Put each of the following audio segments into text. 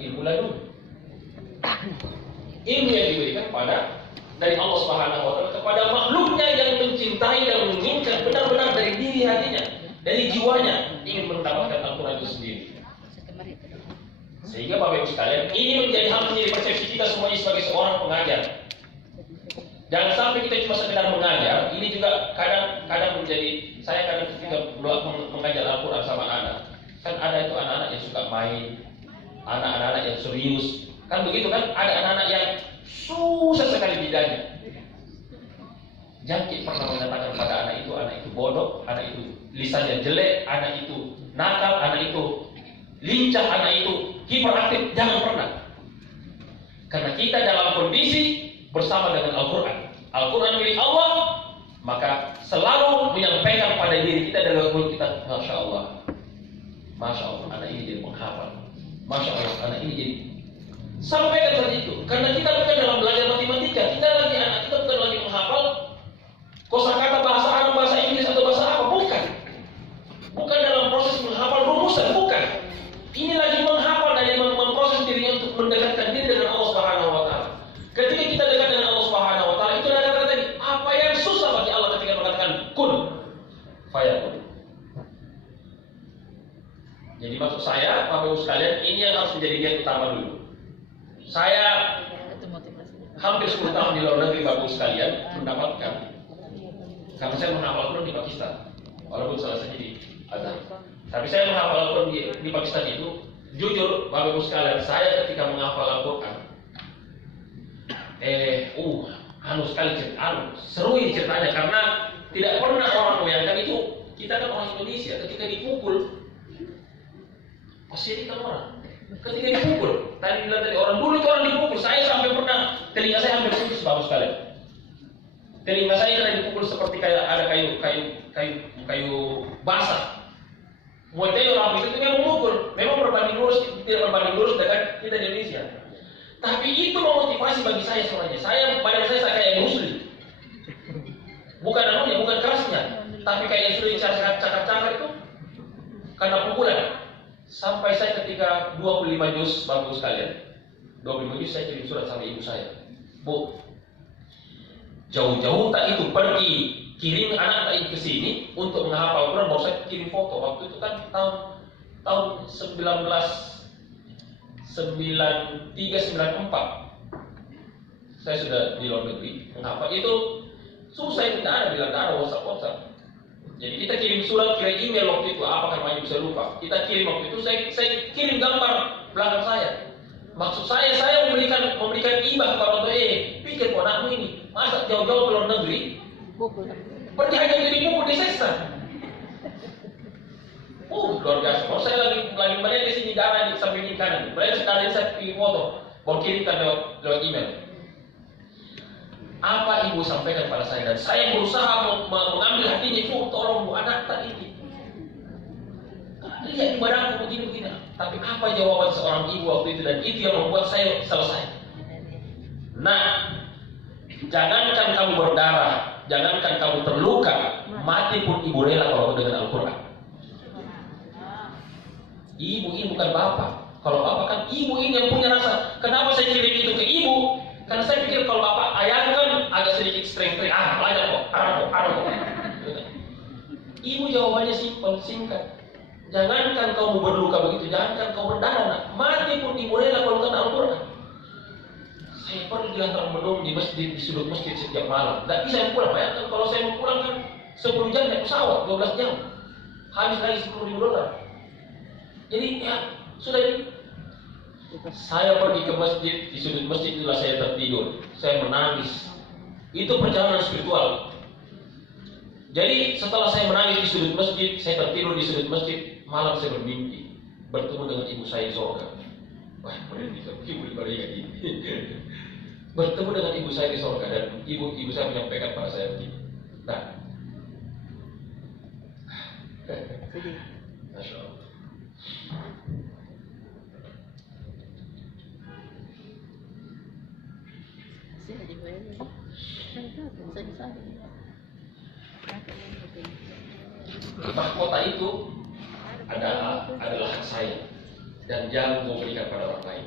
ilmu laduni. Ilmu yang diberikan dari Allah Subhanahu wa taala kepada makhluknya yang mencintai dan menginginkan benar-benar dari diri hatinya, dari jiwanya ingin mendapatkan Al-Quran itu sendiri. Sehingga Bapak Ibu sekalian, ini menjadi hal menjadi persepsi kita semuanya sebagai seorang pengajar. Jangan sampai kita cuma sekedar mengajar. Ini juga kadang menjadi, saya kadang ketika mengajar Al-Quran sama anak, kan ada itu anak-anak yang suka main, anak-anak yang serius, kan begitu kan? Ada anak-anak yang susah sekali bidanya. Jangkit pernah mengatakan pada anak itu bodoh, anak itu lisannya jelek, anak itu nakal, anak itu lincah, anak itu hiperaktif. Jangan pernah. Karena kita dalam kondisi bersama dengan Al-Quran. Al-Quran milik Allah, maka selalu menyampaikan pada diri kita dalam mulut kita, Masya Allah, Masya Allah, anak ini jadi menghafal, Masya Allah, anak ini jadi. Sampaikan saja itu. Karena kita bukan dalam belajar matematika, kita lagi anak kita bukan lagi menghafal kosakata bahasa Arab, bahasa Inggris atau bahasa apa, bukan. Bukan dalam proses menghafal rumusan, bukan. Ini lagi menghafal dan memproses dirinya untuk mendekatkan diri dengan Allah Subhanahu wa taala. Ketika kita dekat dengan Allah Subhanahu wa taala, itu ada kata tadi, apa yang susah bagi Allah ketika mengatakan kun fayakun. Jadi maksud saya, Bapak Ibu sekalian, ini yang harus menjadi niat utama dulu. Saya hampir 10 tahun di luar negeri, Bapak Ibu sekalian, mendapatkan, karena saya menghafal Al-Quran di Pakistan, walaupun salah satunya di Azhar. Tapi saya menghafal Al-Quran di Pakistan itu, jujur Bapak Ibu sekalian, saya ketika menghafal Al-Quran, seru ini ceritanya, karena tidak pernah orang bayangkan itu. Kita kan orang Indonesia, ketika dipukul pasti kita orang. Ketika dipukul, tadi bilang tadi orang dulu itu orang dipukul, saya sampai pernah telinga saya hampir putus, Bapak sekalian. Telinga saya kena dipukul seperti kayak ada kayu basah. Muay Thai orang itu memang memukul, memang tidak berbanding lurus dengan kita di Indonesia. Tapi itu memotivasi bagi saya sebenarnya. Badan saya kayak Bruce Lee. Bukan anunya, bukan kerasnya, tapi kayak yang sudah cakar-cakar itu karena pukulan. Sampai saya ketika 25 juz, Bapak sekalian, 25 juz saya kirim surat sama ibu saya. Bu, jauh-jauh tak itu pergi kirim anak tak ke sini untuk menghafal Quran, baru saya kirim foto. Waktu itu kan tahun 1993-94 saya sudah di luar negeri menghafal. Itu susah, tidak ada, bilang tidak ada WhatsApp. Jadi kita kirim surat, kirim email waktu itu, apa namanya bisa lupa. Kita kirim waktu itu, saya kirim gambar belakang saya. Maksud saya memberikan imbas kepada orang tua, pikir anakmu ini, masa jauh-jauh ke luar negeri, pergi hanya jadi pukul di seksa. Luar biasa. Kalau saya lagi melihat di sini darah di samping kanan, mereka sekali saya pilih foto, baru kirimkan lewat email. Apa ibu sampaikan pada saya, dan saya berusaha mengambil hatinya, tolong bu, anak tak ini. Lihat ibadahku begini. Tapi apa jawaban seorang ibu waktu itu, dan itu yang membuat saya selesai. Nah, jangankan kamu berdarah, jangankan kamu terluka, mati pun ibu rela kalau dengan Al-Quran. Ibu ini bukan bapak. Kalau bapak kan ibu ini yang punya rasa. Kenapa saya kirim itu ke ibu? Karena saya pikir kalau bapak ayah kan agak sedikit streng-streng, belajar kok, Ibu jawabannya simpel, singkat. Jangankan kamu berluka begitu, jangankan kau berdarah, nak. Mati pun ibu rela kalau kena Al-Quran. Saya perlu diantar menung di masjid, di sudut masjid setiap malam. Tidak bisa pulang, bayangkan kalau saya mau pulang kan 10 jam naik pesawat, 12 jam, habis lagi $10.000. Jadi ya sudah ini. Saya pergi ke masjid, di sudut masjid itulah saya tertidur, saya menangis. Itu perjalanan spiritual. Jadi setelah saya menangis di sudut masjid, saya tertidur di sudut masjid, malam saya bermimpi bertemu dengan ibu saya di surga. Wah, ibu kayak gini. Bertemu dengan ibu saya di surga, dan ibu saya menyampaikan pada saya begini. Nah, Masya Allah. Mahkota itu adalah hak saya, dan jangan memberikan pada orang lain.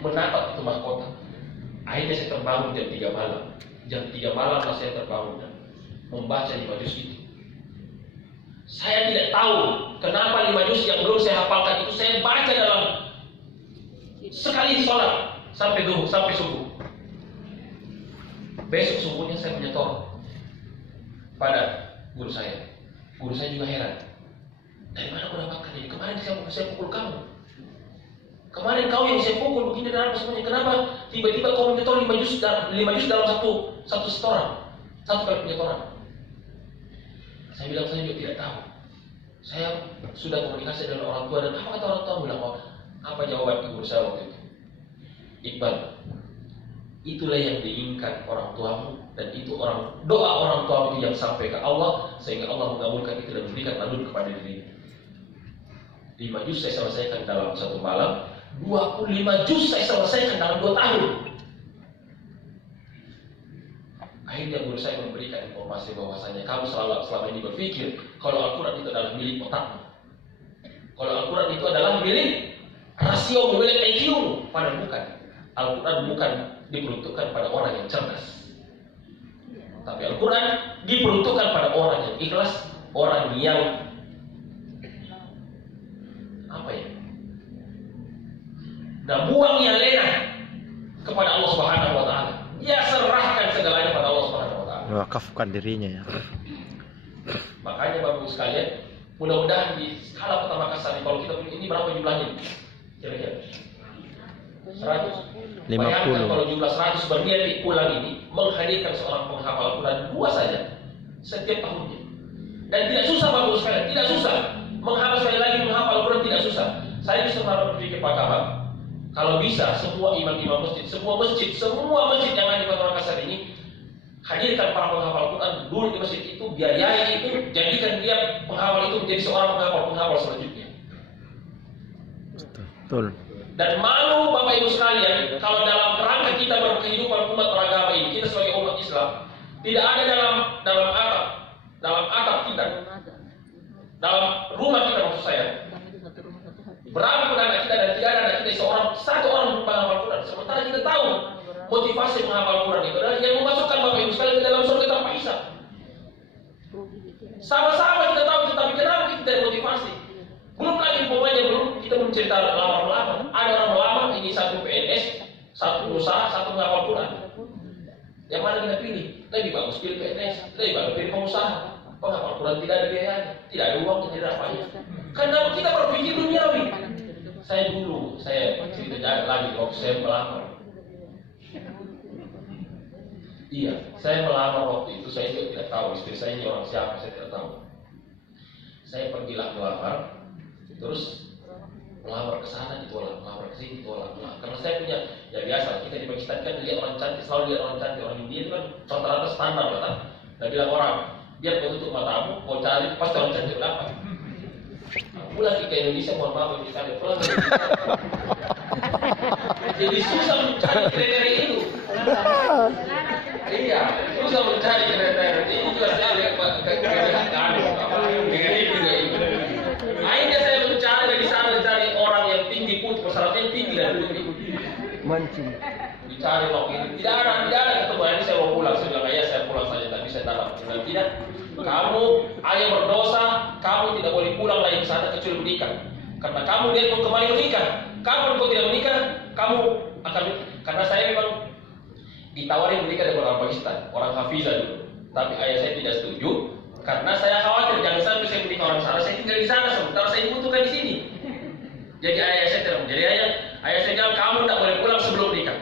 menatap itu mahkota. Akhirnya saya terbangun jam 3 malam. Jam 3 malam lah saya terbangun dan membaca 5 juz itu. Saya tidak tahu kenapa 5 juz yang belum saya hafalkan itu saya baca dalam sekali sholat sampai duhur, sampai subuh. Besok subuhnya saya menyetor pada guru saya. Guru saya juga heran. Dari mana kau dapatkan ini? Kemarin saya pukul kamu. Kemarin kau yang saya pukul begini dan apa semuanya. Kenapa tiba-tiba kau menyetor 5 juz dalam satu setoran, satu kali penyetoran? Saya bilang saya juga tidak tahu. Saya sudah komunikasi dengan orang tua dan apa kata orang tua bilang, apa jawaban ibu saya waktu itu? Iqbal, itulah yang diinginkan orang tuamu dan itu doa orang tuamu itu yang sampai ke Allah sehingga Allah mengabulkan itu dan memberikan ladun kepada dirimu. 5 juz saya selesaikan dalam 1 malam, 25 juz saya selesaikan dalam 2 tahun. Akhirnya guru saya memberikan informasi bahwasanya kamu selama ini berpikir kalau Al-Quran itu adalah milik otakmu, kalau Al-Quran itu adalah milik rasio, milik IQ-mu. Padahal bukan. Al-Quran bukan diperuntukkan pada orang yang cerdas, tapi Al-Quran diperuntukkan pada orang yang ikhlas, orang yang buang yang lena kepada Allah Subhanahu wa taala. Dia serahkan segalanya pada Allah Subhanahu wa taala. Wakafkan dirinya ya. Makanya Bapak Ibu sekalian, mudah-mudahan di skala Kota Makassar kalau kita punya ini berapa jumlahnya? Kira-kira 100. 50. Bayangkan kalau jumlah 100 berniat di pulang ini menghadirkan seorang penghafal Al-Quran 2 saja setiap tahunnya. Dan tidak susah Bapak Ibu sekalian, tidak susah. Menghafal sekali lagi menghafal Al-Quran tidak susah. Saya bisa berpikir Pak Kabar, kalau bisa semua imam-imam masjid, semua masjid yang ada di Kota Makassar ini hadirkan para penghafal Al-Quran dulu di masjid itu, biayai itu, jadikan dia penghafal itu menjadi seorang penghafal selanjutnya. Betul. Dan malu Bapak Ibu sekalian kalau dalam kerangka kita berkehidupan umat beragama ini, kita sebagai umat Islam tidak ada dalam atap kita, dalam rumah kita maksud saya, berapa pun anak kita dan tidak ada anak kita satu orang penghafal Quran. Sementara kita tahu motivasi menghafal Quran itu adalah yang memasukkan Bapak Ibu sekalian ke dalam surga tanpa hisab. Sama-sama kita tahu, tetapi kenapa kita tidak motivasi? Belum lagi pokoknya kita mencerita lamar-lamar. Ada orang melamar, ini satu PNS, satu usaha, satu menghafal Quran. Yang mana kita pilih? Lebih bagus pilih PNS, lebih bagus pilih pengusaha. Penghafal Quran tidak ada biayanya, tidak ada uang, tidak ada apa-apa. Karena kita berpikir duniawi. Saya cerita lagi waktu saya melamar. Iya, saya melamar waktu itu, saya juga tidak tahu istri saya ini orang siapa, saya tidak tahu. Saya pergilah melamar, terus melamar ke sana ditolak, melamar ke sini ditolak. Karena saya punya, ya biasa kita di Pakistan kan lihat orang cantik, selalu lihat orang cantik. Orang India itu kan rata-rata standar lah. Dan bilang orang, biar kau tutup matamu, kau cari pasti orang cantik dapat. Pulang ke Indonesia, mohon maaf kita ada pulang. Jadi susah mencari kriteria itu. Iya, susah mencari kriteria itu juga saya lihat akhirnya saya mencari dari sana, mencari orang yang tinggi putih, persyaratnya tinggi dan putih. Mancing. Dicari waktu ini tidak ada ketemu. Ini saya mau pulang, saya bilang ayah saya pulang saja, tapi saya datang. Bilang tidak. Kamu ayah berdosa, kamu tidak boleh pulang lagi ke sana kecuali menikah. Karena kamu lihat mau kembali menikah. Kapan kau tidak menikah, kamu akan, karena saya memang ditawari menikah dengan orang Pakistan, orang Hafizah dulu. Tapi ayah saya tidak setuju karena saya khawatir jangan sampai saya menikah orang sana, saya tinggal di sana sementara saya dibutuhkan di sini. Jadi ayah saya tidak. Jadi ayah saya bilang kamu tidak boleh pulang sebelum menikah.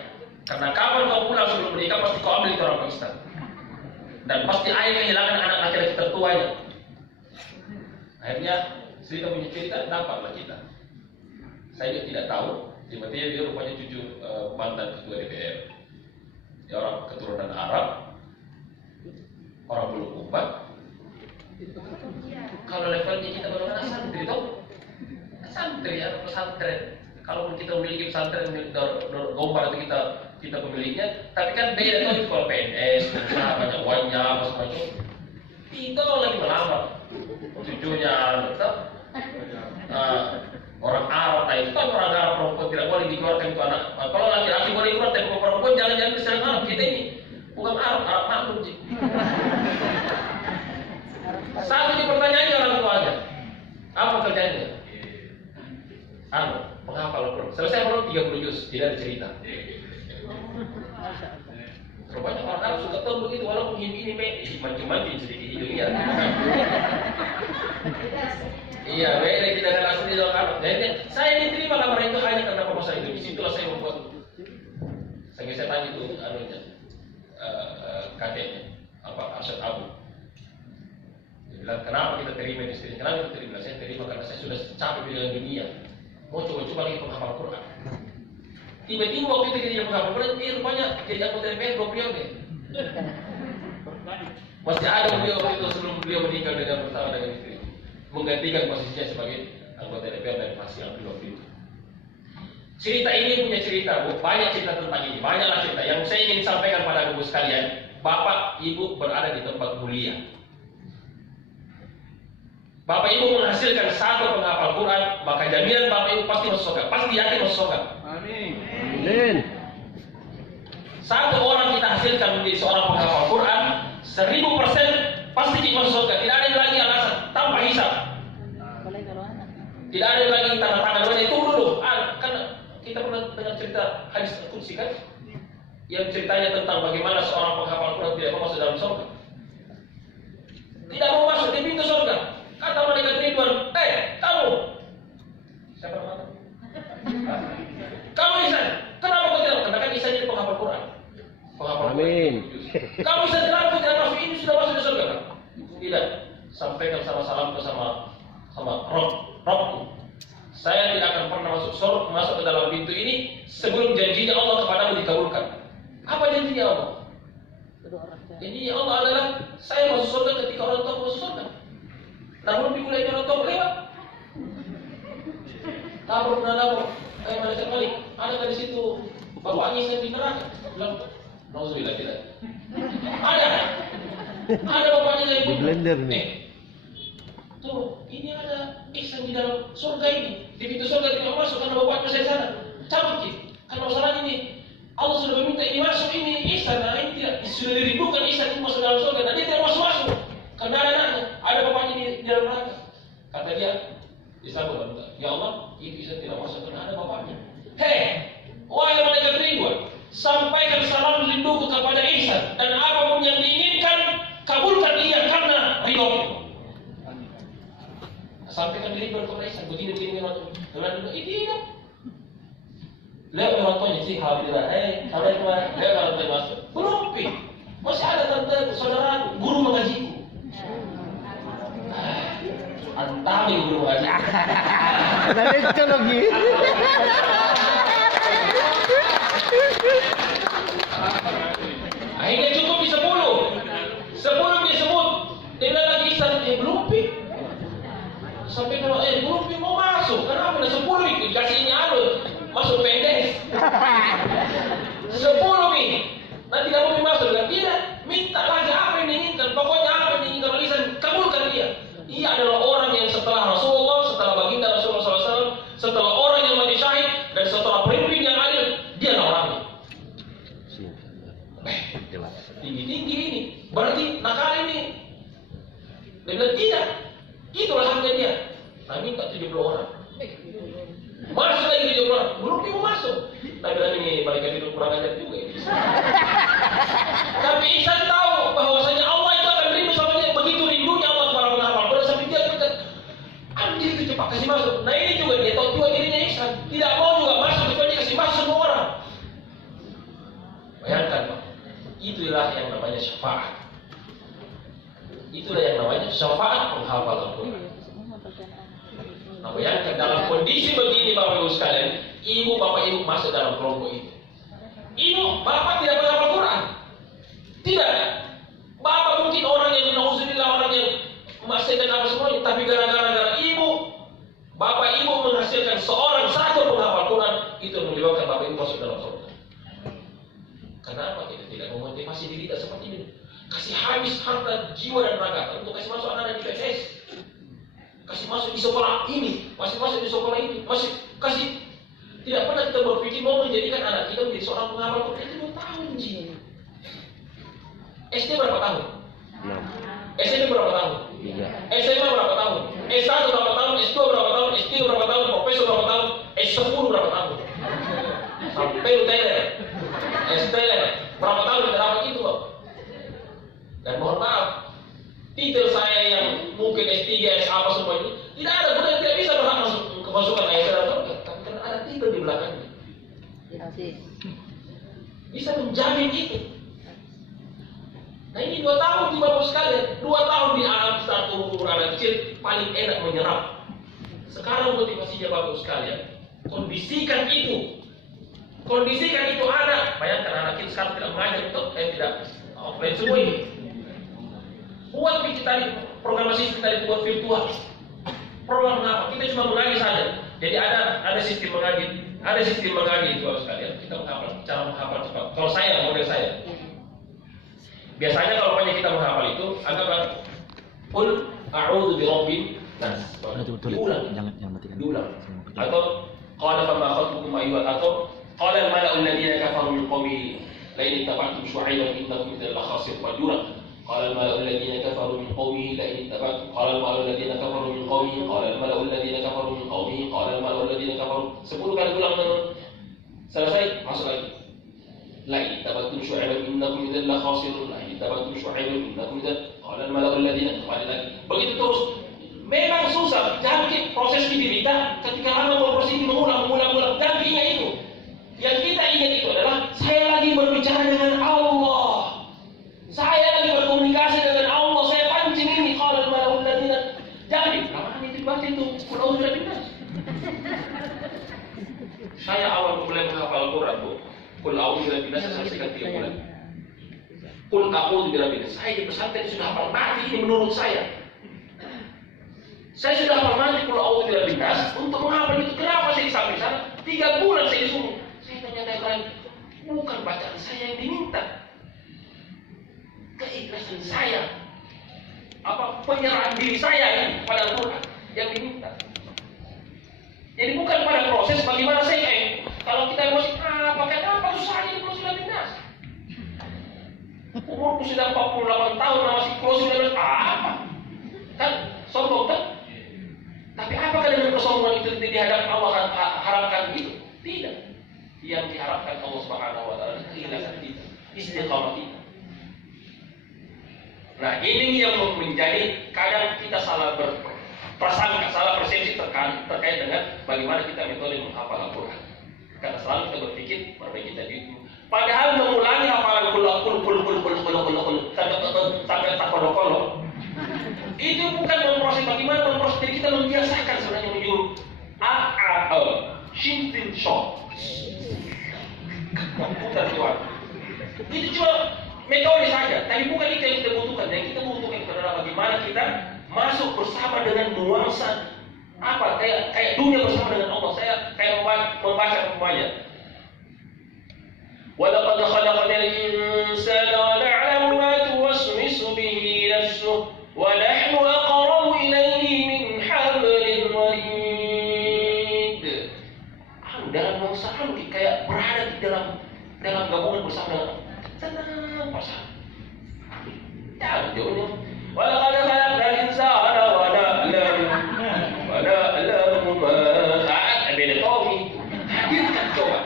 Karena kapan kau pulang sebelum menikah pasti kau ambil itu orang Pakistan. Dan pasti ayah kehilangan anak laki-laki tertuanya. Akhirnya cerita punya cerita dapatlah kita. Saya juga tidak tahu, tiba-tiba dia rupanya cucu mantan ketua DPR. Dia orang keturunan Arab, orang Bulukumba. Kalau levelnya kita benar-benar santri, tahu? Santri ya, pesantren. Kalau kita memiliki pesantren gombal itu kita pemiliknya, tapi kan beda tuh kalau PNS, banyak uangnya, apa semacam. Kita lagi melamar cucunya, tetap orang Arab, nah itu kan orang Arab perempuan tidak boleh boleh dikeluarkan itu anak. Kalau laki-laki boleh keluar, tapi kalau perempuan jangan kesalahan Arab. Kita ini bukan Arab maklum sih. Satu di pertanyaannya orang tuanya, apa kerjanya? Penghafal Al-Quran. Selesai Al-Quran 30 juz, tidak ada cerita. Rupanya orang Arab suka tahu begitu, walaupun ini mancing-mancing sedikit hidungnya. Iya, beda tidak ada asli dalam Arab. Saya diterima kabar itu hanya karena proposal itu. Disitulah saya membuat. Saya tanya itu kakeknya, Arsyad Abu. Dia bilang, kenapa kita terima istri? Kenapa kita terima? Saya terima karena saya sudah capek dengan dunia. Mau coba-coba lagi penghafal Quran. Tiba-tiba waktu itu dia penghafal Quran, rupanya jadi anggota DPR 2 periode. Masih ada beliau itu sebelum beliau meninggal bersama dengan istri, menggantikan posisinya sebagai anggota DPR dari fraksi yang waktu itu. Cerita ini punya cerita, banyak cerita tentang ini, banyaklah cerita. Yang saya ingin sampaikan pada ibu sekalian, bapak ibu berada di tempat mulia. Bapak ibu menghasilkan satu penghafal Quran, maka jaminan bapak ibu pasti masuk surga, pasti yakin masuk surga. Amin. Satu orang kita hasilkan menjadi seorang penghafal Quran, 1000% pasti kita masuk surga. Tidak ada lagi alasan tanpa hisab. Tidak ada lagi tanda tangan itu dulu. Kan kita pernah dengar cerita hadis Qudsi kan, yang ceritanya tentang bagaimana seorang penghafal Quran tidak mau masuk dalam surga. Tidak mau masuk di pintu surga. Kata malaikat Ridwan, kamu. Siapa nama? Kamu Ihsan. Kenapa kau tidak? Karena kan Ihsan ini penghafal Quran. Amin. Kamu Ihsan, kenapa kau tidak masuk? Ini sudah masuk di surga kan? Tidak. Sampaikan sama salamku sama Robku. Saya tidak akan pernah masuk ke dalam pintu ini sebelum janjinya Allah kepadamu dikabulkan. Apa janjinya Allah? Janjinya Allah adalah saya masuk surga ketika orang tua masuk surga. Namun dimulai orang tua lewat. Tabur dan lapor. Malaikat Malik, ada di situ bapaknya saya di neraka. Bilang, nauzubillah tidak. Ada bapaknya saya di blender nih. Tuh, ini ada Ihsan di dalam surga ini. Di pintu surga tidak masuk karena bapaknya saya sana. Cabut gitu. Karena masalah ini Allah sudah meminta ini masuk, ini Ihsan. Nah ini tidak, sudah dirindukan Ihsan ini masuk dalam surga. Dan dia tidak masuk. Karena ada anaknya, ada bapaknya di dalam neraka. Kata dia, disambut, ya Allah, itu Ihsan tidak masuk karena ada bapaknya. Wahai malaikat Ridwan, sampaikan salam rinduku kepada Ihsan, dan apapun yang diinginkan, kabulkan ia karena ridho. Sampaikan diri kepada Ihsan, begini orang itu tidak. Lihat orang tuanya sih, alhamdulillah. Sampai kemarin, lihat orang tuanya masuk. Belum masih ada tante saudara guru mengajiku. Antami guru mengaji. Nah, lagi. Akhirnya cukup di 10. 10 disebut. Dia bilang lagi Ihsan, belum sampai kalau belum mau masuk. Kenapa udah 10 dikasih ini masuk pendek. 10 nanti kamu masuk. Tidak, minta lagi apa yang diinginkan. Pokoknya apa yang diinginkan oleh Ihsan, kabulkan dia. Ia adalah orang yang setelah Rasulullah, setelah baginda Rasulullah SAW, setelah orang yang mati syahid, dan setelah pemimpin yang adil, dia adalah orangnya. Tinggi-tinggi ini, berarti nakal ini. Dia bilang tidak, itulah harga dia. Nah minta 70 orang. Masuk lagi 70 orang, belum mau masuk. Tapi ini balik itu kurang ajar juga ini. Tapi Ihsan tahu bahwasanya Allah itu akan rindu sama dia, begitu rindunya Allah kepada penghafal Quran sampai dia berkata, anjir itu cepat kasih masuk. Nah ini juga dia tahu juga dirinya Ihsan, tidak mau juga masuk kecuali kasih masuk semua orang. Bayangkan Pak, itulah yang namanya syafaat. Itulah yang namanya syafaat penghafal Al-Quran. Nah, bayangkan dalam kondisi begini Bapak Ibu sekalian, ibu bapak ibu masuk dalam kelompok itu. Ibu bapak tidak menghafal Quran, tidak. Bapak mungkin orang yang nauzubillah, orang yang memastikan apa semuanya, tapi gara-gara ibu, bapak ibu menghasilkan seorang satu penghafal Quran, itu menyebabkan bapak ibu masuk dalam surga. Kenapa kita tidak memotivasi diri kita seperti ini? Kasih habis harta, jiwa dan raga untuk kasih masuk anak-anak di PNS. Kasih masuk di sekolah ini, masih masuk di sekolah ini, masih kasih Tidak pernah kita berpikir mau menjadikan anak kita menjadi seorang penghafal Quran. Itu 2 tahun Ji. SD berapa tahun? 6. SMP berapa tahun? 3. SMA berapa tahun? S1 berapa tahun? S2 berapa tahun? S3 berapa tahun? Profesor berapa tahun? S10 berapa tahun? Sampai UTL, STL, berapa tahun kita dapat itu kok? Dan mohon maaf, titel saya yang mungkin S3, S apa semua ini tidak ada, bukan tidak bisa berhak masuk kemasukan ayat dan surga, karena ada titel di belakangnya. Bisa menjamin itu. Nah ini 2 tahun di Bapak sekalian, 2 tahun di alam satu anak kecil paling enak menyerap. Sekarang motivasinya Bapak sekalian, kondisikan itu anak. Bayangkan anak kita sekarang tidak mengajar untuk tidak offline semua ini. Buat bikin tadi programasi kita buat virtual. Program apa? Kita cuma mengaji saja. Jadi ada sistem mengaji itu Bapak sekalian. Kita menghafal, cara menghafal cepat. Kalau saya, model saya. Biasanya kalau banyak kita menghafal itu, anggaplah qul a'udzu birabbin nas. Diulang. Jangan matikan. Diulang. Atau qala fama khatbukum ayyuha, atau qala al-mala'u alladhina kafaru min qawmihi la in ittaba'tum shu'ayban innakum idhan la khasirun. Diulang. قال الملأ الذين كفروا من قومه لئن اتبعتم قال الملأ الذين كفروا من قومه قال الملأ الذين كفروا من قومه قال الملأ الذين كفروا 10 kali ulang selesai masuk lagi la'in tabattum syu'aiban innakum idzan la khasirun la'in tabattum syu'aiban innakum idzan qala al-mala'u alladziina kembali lagi begitu terus. Memang susah, jangan proses kita ketika lama berproses mengulang jangan ingat itu. Yang kita ingat itu adalah saya lagi berbicara dengan Allah. Saya lagi berkomunikasi dengan Allah, saya pancing ini qala al-mala'u alladziina. Jadi, lama itu baca itu qul a'udzu birabbin. Saya awal mulai menghafal Al-Quran, Bu. Qul a'udzu birabbin saya selesaikan 3 bulan. Qul a'udzu birabbin. Saya di pesantren sudah hafal mati ini menurut saya. Saya sudah hafal mati qul a'udzu birabbin untuk menghafal itu. Kenapa saya sampai sana? 3 bulan saya disuruh. Saya tanya-tanya, bukan bacaan saya yang diminta. Keikhlasan saya, penyerahan diri saya pada Al-Quran yang diminta. Jadi bukan pada proses bagaimana saya kalau kita masih pakai apa susahnya di proses binas. Umurku sudah 48 tahun masih proses binas apa? Kan sombong kan? Tapi apakah dengan kesombongan itu dihadap Allah harapkan itu? Tidak. Yang diharapkan Allah Subhanahu wa taala keikhlasan kita, istiqamah kita. Nah ini yang menjadi kadang kita salah berprasangka, salah persepsi terkait dengan bagaimana kita metode menghafal Al-Quran. Karena selalu kita berpikir kita gitu. Padahal mengulangi hafalan sampai tak kolok-kolok itu bukan memproses bagaimana memproses diri kita membiasakan sebenarnya menyuruh shin tin shot. Bukan Tuhan. Itu cuma metode saja, tapi bukan itu yang kita butuhkan. Yang kita butuhkan adalah bagaimana kita masuk bersama dengan nuansa kayak dunia bersama dengan Allah. Saya kayak membaca semuanya. Walaqad khalaqnal insana wa na'lamu ma tuwaswisu bihi nafsuhu wa nahnu aqrabu ilayhi min hablil warid. Dalam nuansa kayak berada di dalam gabungan bersama dengan tenang pasal. Jangan jauhnya. Walaqad khalaqnal insana wa na'lamu ma beda tomi. Hadirkan coba.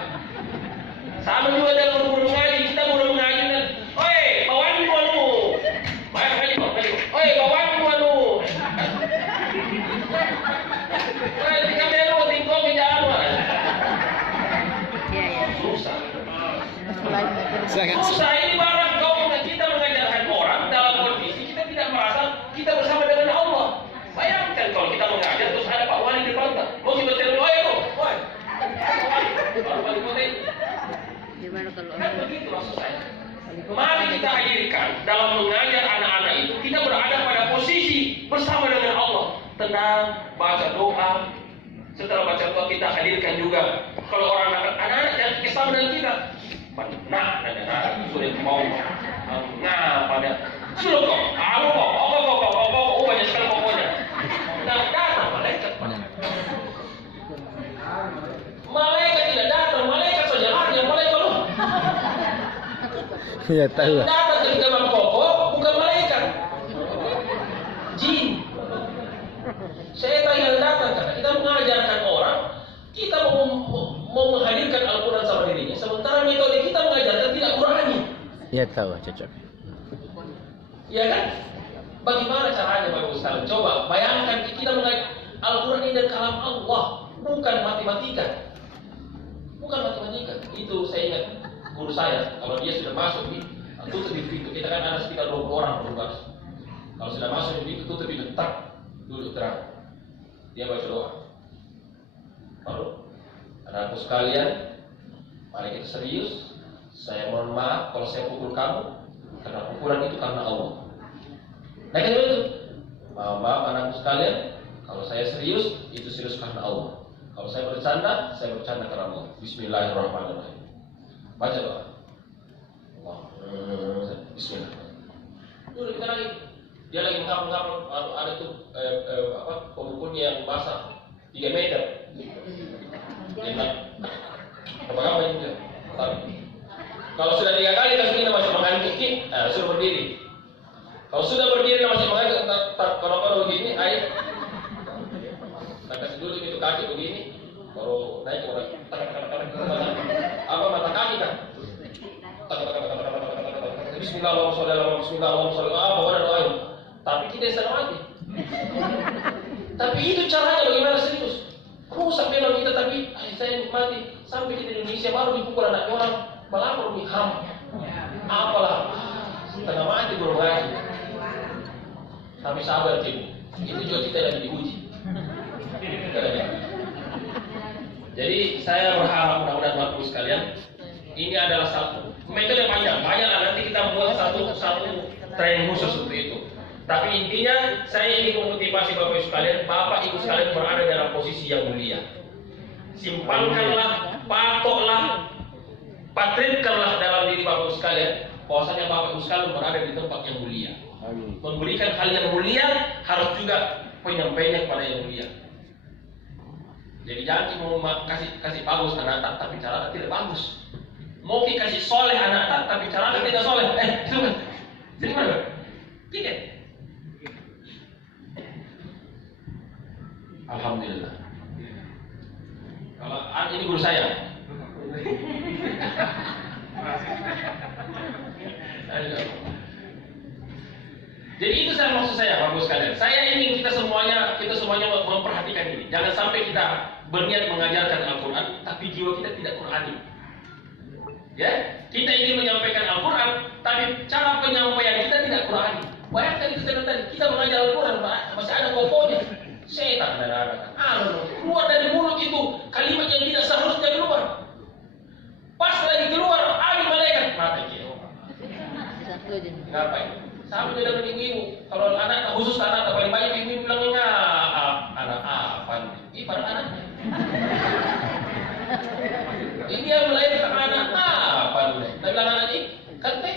Sama juga dalam guru ngaji, kita guru mengaji dan oi, bawain anu. Baik ngaji. Oi, bawain anu. Oi, tiga melu tingkong di jalan. Susah. Susah ini barang kita mengajarkan orang dalam kondisi kita tidak merasa kita bersama dengan Allah. Bayangkan kalau kita mengajar terus ada Pak Wali di depan kita, mau kita telepon, oi, Pak Wali. Gimana kalau Kan begitu maksud saya. Mari kita hadirkan dalam mengajar anak-anak itu kita berada pada posisi bersama dengan Allah. Tenang, baca doa. Setelah baca doa kita hadirkan juga. Kalau orang anak-anak jangan kesal dengan kita. Nah, sudah mau pada suruh kok, kok, banyak sekali pokoknya. Nah, datang malaikat. Malaikat tidak Ya tahu. Yang datang ke kita Bang Koko bukan malaikat, jin. Setan yang datang karena kita mengajarkan orang, kita mau menghadirkan Al-Quran sama dirinya, sementara metode kita mengajarkan tidak Qurani. Ya tahu, cocok. Ya kan? Bagaimana caranya Bapak Ustaz? Coba bayangkan kita mengajar Al-Quran ini dan kalam Allah, bukan matematika. Bukan matematika. Itu saya ingat guru saya, kalau dia sudah masuk nih, tutup pintu. Kita kan ada sekitar 20 orang bertugas. Kalau sudah masuk di pintu, tutup pintu, tak duduk terang. Dia baca doa. Lalu, anak-anakku sekalian, mari kita serius. Saya mohon maaf kalau saya pukul kamu, karena pukulan itu karena Allah. Nah kan itu, maaf anakku sekalian, kalau saya serius, itu serius karena Allah. Kalau saya bercanda karena Allah. Bismillahirrahmanirrahim. Baca doa. Bismillah. Dulu kita lagi, dia lagi menghafal ada tuh pemukulnya yang basah 3 meter. Apa juga. Kalau sudah 3 kali kita masih makan kikik, suruh berdiri. Kalau sudah berdiri masih makan, kalau begini, air. Kasih dulu itu kaki begini, baru naik ke apa mata kaki kan? Bismillahirrahmanirrahim. Pokoknya doain. Tapi kita setengah mati. Tapi itu caranya bagaimana serius? Rusak memang kita, tapi saya nikmati sampai kita di Indonesia baru dipukul anak orang melapor nih ham. Apalah setengah mati belum ngaji. Tapi sabar Ibu. Itu juga kita lagi diuji. Jadi saya berharap mudah-mudahan Bapak sekalian, ini adalah satu metode panjang nanti kita buat satu tren khusus untuk itu. Tapi intinya saya ingin memotivasi Bapak sekalian, Bapak Ibu sekalian berada dalam posisi yang mulia. Simpankanlah, patoklah, patritkanlah dalam diri Bapak sekalian, bahwasanya Bapak Ibu sekalian berada di tempat yang mulia. Memberikan hal yang mulia harus juga penyampainya kepada yang mulia. Jadi jangan mau kasih bagus anak tapi cara tidak bagus. Mau kasih soleh anak tapi cara tidak soleh. Itu kan? Jadi mana? Tidak. Alhamdulillah. Kalau ini guru saya. Jadi itu maksud saya, Bapak sekalian. Saya ingin kita semuanya memperhatikan ini. Jangan sampai kita berniat mengajarkan Al-Quran, tapi jiwa kita tidak Qurani. Ya, kita ingin menyampaikan Al-Quran, tapi cara penyampaian kita tidak Qurani. Bayangkan itu tadi kita mengajar Al-Quran, masih ada pokoknya. Setan dan keluar dari mulut itu kalimat yang tidak seharusnya keluar. Pas lagi keluar, ada malaikat mati kita. Ngapain? Sama dengan ibu-ibu. Kalau anak khusus anak paling banyak ibu-ibu bilangnya anak apa? Pada anaknya. Ini yang melahirkan anak apa? Dia bilang anak ini kan teh.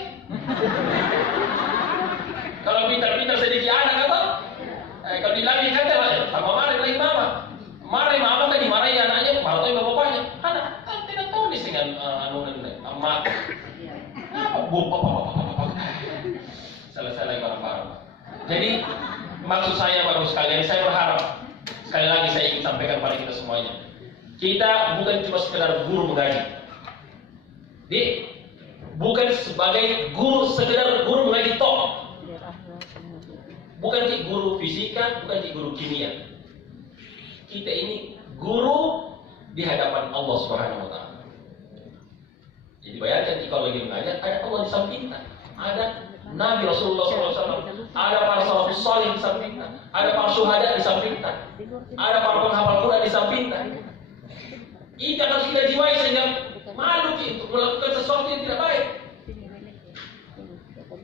Kalau pintar-pintar sedikit anak atau kalau dilagi kata sama marah lagi mama. Marah mama kan dimarahi anaknya, marah bapaknya. Anak kan tidak tulis dengan emak. Selesai lagi barang-barang. Jadi maksud saya Bapak sekalian, saya berharap sekali lagi saya ingin sampaikan pada kita semuanya. Kita bukan cuma sekedar guru mengaji. Bukan sebagai guru sekedar guru mengaji tok. Bukan guru fisika, bukan guru kimia. Kita ini guru di hadapan Allah Subhanahu wa taala. Jadi bayangkan kalau lagi mengajar ada Allah di samping kita. Ada Nabi Rasulullah SAW, ada para salafus salih di samping kita, ada para syuhada di samping kita, ada para penghafal Quran di samping kita. Ini harus kita jiwai sehingga malu untuk melakukan sesuatu yang tidak baik.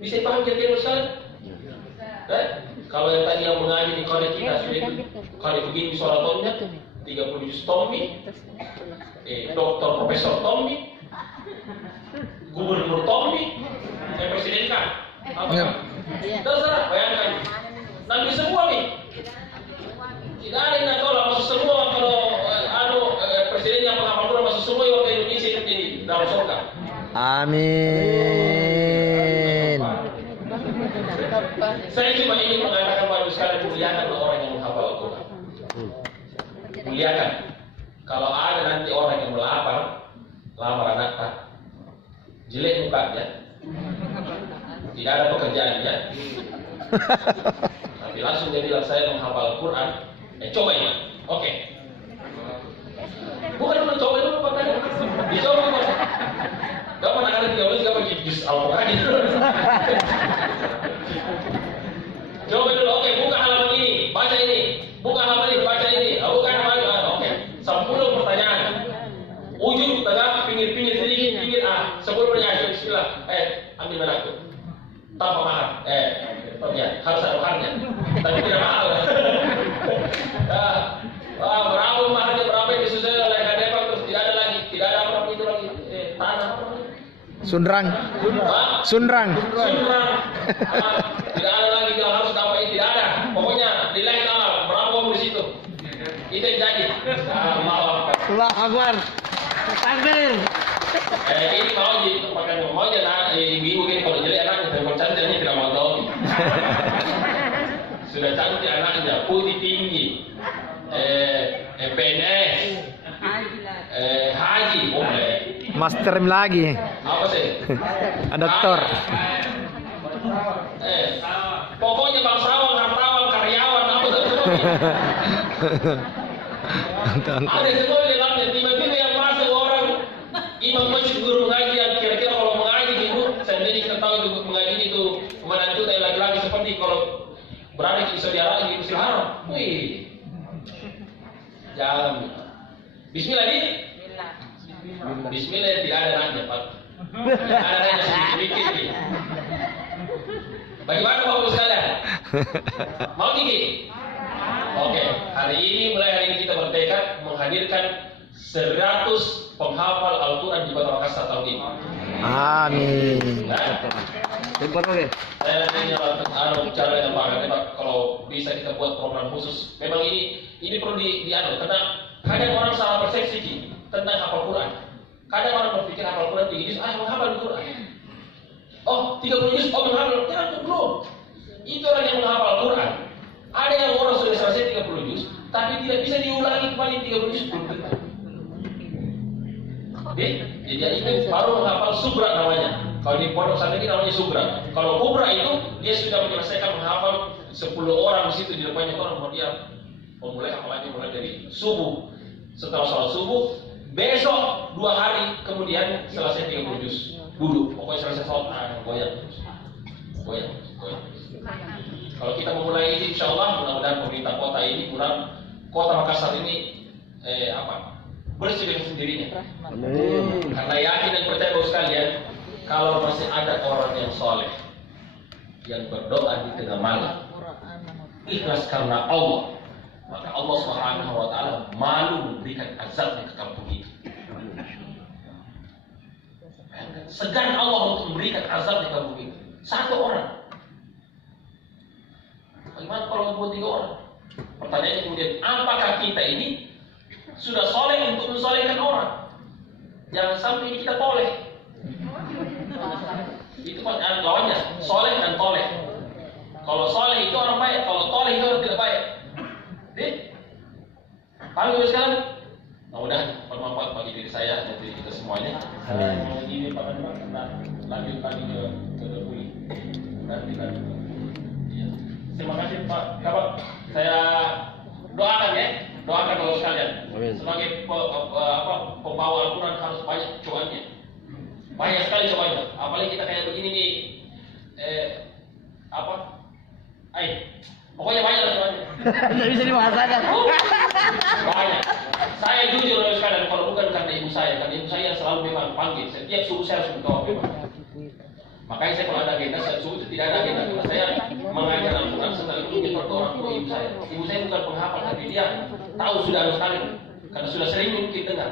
Bisa dipahami kira-kira Ustaz? Kalau yang tadi yang mengaji di kode kita sudah itu, kode begini sholatonnya 30 juz Tommy, Dokter Profesor Tommy, Gubernur Tommy, Presiden kan? Apa? Terserah, bayangkan. Nanti semua nih. Tidak ada yang tolak masuk semua kalau presiden yang penghafal Quran masuk semua warga Indonesia itu jadi dalam surga. Amin. Saya cuma ingin mengatakan pada sekalian, muliakanlah orang yang menghafal Al-Quran. Muliakan. Kalau ada nanti orang yang lamar anak tak, jelek mukanya, tidak ada pekerjaannya, tapi langsung dia bilang saya menghafal Al-Quran, coba ya, oke. Bukan dulu coba dulu makanya, dicoba mas. Kamu anak-anak 13 gak pergi jus Al-Quran itu. Coba dulu, oke, buka halaman ini, baca ini, buka halaman ini, baca ini, buka halaman ini, oke. 10 pertanyaan. Ujung, tengah, pinggir sedikit, pinggir, 10 pertanyaan, bismillah. Ambil anakku. Tanpa mahal. Ya, harus ada mahalnya. Tapi tidak mahal. Berapa mahalnya, berapa yang disusahkan oleh Kadepang, terus tidak ada lagi, tidak ada apa itu lagi. Tanah apa lagi? Sunrang. Sunrang. Tidak ada lagi yang harus dapat ini, tidak ada. Pokoknya nilai awal berapa kamu di situ. Itu yang jadi. Maaf. Allahu Akbar. Takbir. Ini mau aja ibu gini kalau jelek anaknya telepon cantik ini tidak mau tahu. Sudah cantik anaknya, putih tinggi. PNS. Haji boleh. Master lagi. Apa sih? Dokter. Pokoknya bangsawan, hartawan, karyawan, apa semua. Ada semua di dalamnya. Tiba-tiba yang masuk orang imam masjid, guru mengaji yang kira-kira kalau mengaji gitu, sendiri kita tahu itu mengaji itu menantu dari laki-laki seperti kalau berada di Saudi Arabia di Mesir Haram. Wih, jangan. Bismillah nih. Bismillah tidak ada nanya Pak. Tidak ada nanya sedikit nih. Bagaimana Bapak sekalian? Mau Kiki? Oke, mulai hari ini kita bertekad menghadirkan 100 penghafal Al-Quran di Kota Makassar tahun ini. Amin. Saya nanti bicara dengan Pak Kadep, kalau bisa kita buat program khusus. Memang ini perlu karena kadang orang salah persepsi tentang hafal Quran. Kadang orang berpikir hafal Quran 3 juz, menghafal Quran. Oh, 30 juz, menghafal. Ya, belum. Itu orang yang menghafal Quran. Ada yang orang sudah selesai 30 juz, tapi tidak bisa diulangi kembali 30 juz belum tentu. Jadi itu baru menghafal subra namanya. Kalau di pondok pesantren ini namanya subra. Kalau kubra itu dia sudah menyelesaikan menghafal 10 orang di situ di depannya orang, kemudian memulai hafalannya mulai dari subuh. Setelah sholat subuh, besok 2 hari kemudian selesai 30 juz. Duduk, pokoknya selesai sholat, goyang. Kalau kita memulai ini, insya Allah mudah-mudahan pemerintah kota ini, kota Makassar ini bersih dengan sendirinya. Karena yakin dan percaya bahwa sekalian, kalau masih ada orang yang soleh yang berdoa di tengah malam ikhlas karena Allah, maka Allah Subhanahu wa Ta'ala malu memberikan azab di kampung itu. Segan Allah untuk memberikan azab di kampung itu. 1 orang. Bagaimana kalau membuat 3 orang? Pertanyaannya kemudian, apakah kita ini sudah soleh untuk mensolehkan orang? Jangan sampai kita toleh. Itu lawannya, soleh dan toleh. Kalau soleh itu orang baik, kalau toleh itu orang tidak baik. Paham ya sekarang? Mudah-mudahan bermanfaat bagi diri saya dan diri kita semuanya. Ini Pak Kadep, lanjut lagi ke Depuli. Nanti lagi. Terima kasih Pak Kabak. Saya doakan ya, doakan kalau sekalian. Sebagai pembawa Al-Quran harus banyak cobaannya. Banyak sekali cobaannya. Apalagi kita kayak begini nih, pokoknya banyak lah cobaannya. Tidak bisa dibahasakan. Banyak. Saya jujur kalau sekalian, kalau bukan karena ibu saya selalu memang panggil. Setiap subuh saya harus berdoa memang. Makanya saya kalau ada agenda, saya subuh itu tidak ada agenda. Karena saya mengajar Al-Quran setelah itu berdoa untuk ibu saya. Ibu saya bukan penghafal, tapi dia tahu sudah harus sekali. Karena sudah sering mungkin dengar.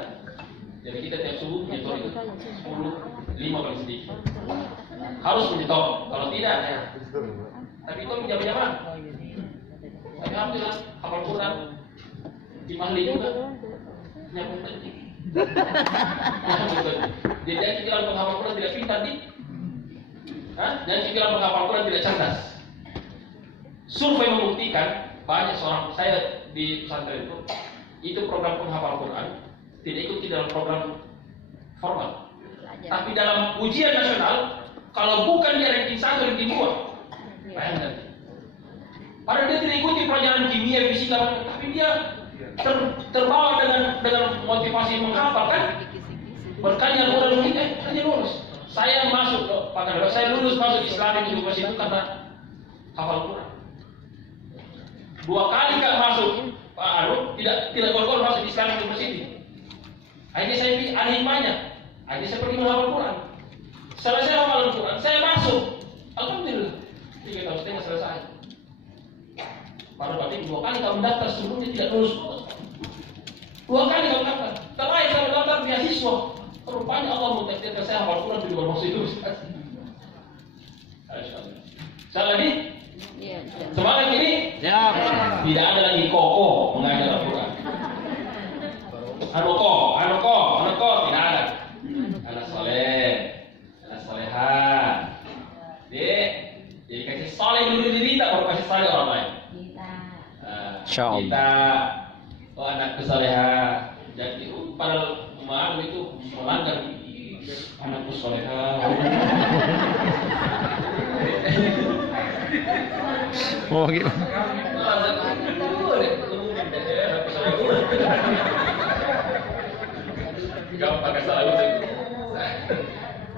Jadi kita tiap subuh menyetor itu 10, 5 paling sedikit. Harus menyetor. Kalau tidak, ya. Tapi itu jam-jaman. Tapi alhamdulillah, hafal Quran di mahli juga. Nyambung penting. Jadi pikiran penghafal Quran tidak pintar, Jangan pikiran penghafal Quran tidak cerdas. survei membuktikan banyak seorang saya di pesantren itu program penghafal Quran tidak ikuti dalam program formal. Tapi dalam ujian nasional, kalau bukan dia ranking 1, ranking 2, bayangkan. Padahal dia tidak ikuti pelajaran kimia, fisika, tapi dia terbawa dengan motivasi menghafal kan? Berkanya Quran mungkin, hanya lulus. Saya masuk loh, Pak Kadang, saya lulus masuk Islamic University itu karena hafal Quran. 2 kali Kak masuk, Pak Anu tidak gol masuk Islamic University. Akhirnya saya pikir ada hikmahnya. Akhirnya saya pergi menghafal Quran. Setelah saya hafal Quran, saya masuk. Alhamdulillah, 3 tahun setengah selesai. Pada berarti 2 kali kamu daftar sebelumnya tidak lulus. 2 kali kamu daftar. Terakhir saya daftar beasiswa. Rupanya Allah mentakdirkan saya hafal Quran di luar masuk itu. Sekali lagi, semangat ini tidak ada lagi koko mengajar Al-Quran. Anoko, tidak ada. Anak soleh, anak solehah. Jadi kasih soleh dulu diri kita, baru kasih soleh orang lain. Kita, anak solehah. Jadi padahal maaf itu melanggar anakku solehah. Oh gitu. Gampang salah itu.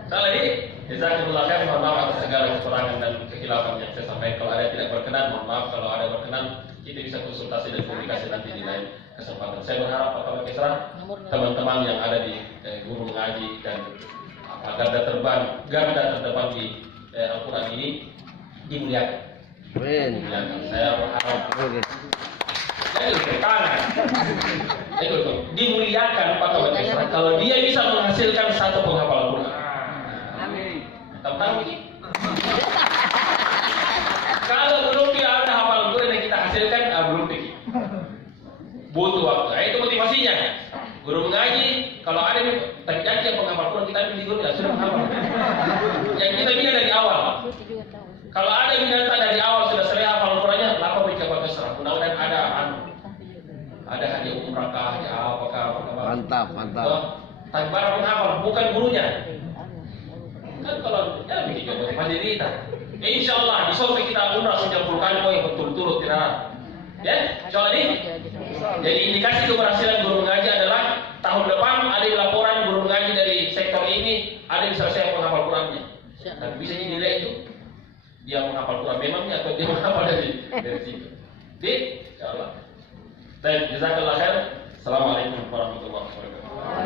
Salah ini, jazakumullah khair, mohon maaf atas segala kekurangan dan kekhilafan yang saya sampaikan. Kalau ada yang tidak berkenan, mohon maaf. Kalau ada yang berkenan, kita bisa konsultasi dan komunikasi nanti di lain kesempatan. Saya berharap Bapak Kisra, teman-teman yang ada di guru mengaji dan garda terdepan di Al-Quran ini dimuliakan. Saya berharap dimuliakan Pak Kawan Kisra kalau dia bisa menghasilkan satu penghafal Al-Quran. Tahu begini? Kalau belum dia ada hafal Al-Quran yang kita hasilkan, belum begini. Butuh waktu. Itu motivasinya. Guru mengaji, kalau ada tapi janji yang penghafal Quran kita ambil di guru sudah menghafal. Yang kita bina dari awal. Kalau ada binatang dari awal sudah selesai hafal Qurannya, lapor di Bapak Kisra. Mudah-mudahan ada hadiah umrah kah, hadiah apakah? Mantap. Tapi para penghafal, bukan gurunya. Kan kalau begitu motivasi kita. Insya Allah di sore kita umrah 90 kali yang berturut-turut tidak. Ya, insya Allah ini. Jadi indikasi keberhasilan guru mengaji adalah tahun depan ada laporan guru mengaji dari sektor ini ada yang selesai penghafal Qurannya. Dan bisa dinilai itu dia menghafal Quran memangnya atau dia menghafal dari situ. Jadi, insya Allah. Baik, jazakallah khair. Assalamualaikum warahmatullahi wabarakatuh.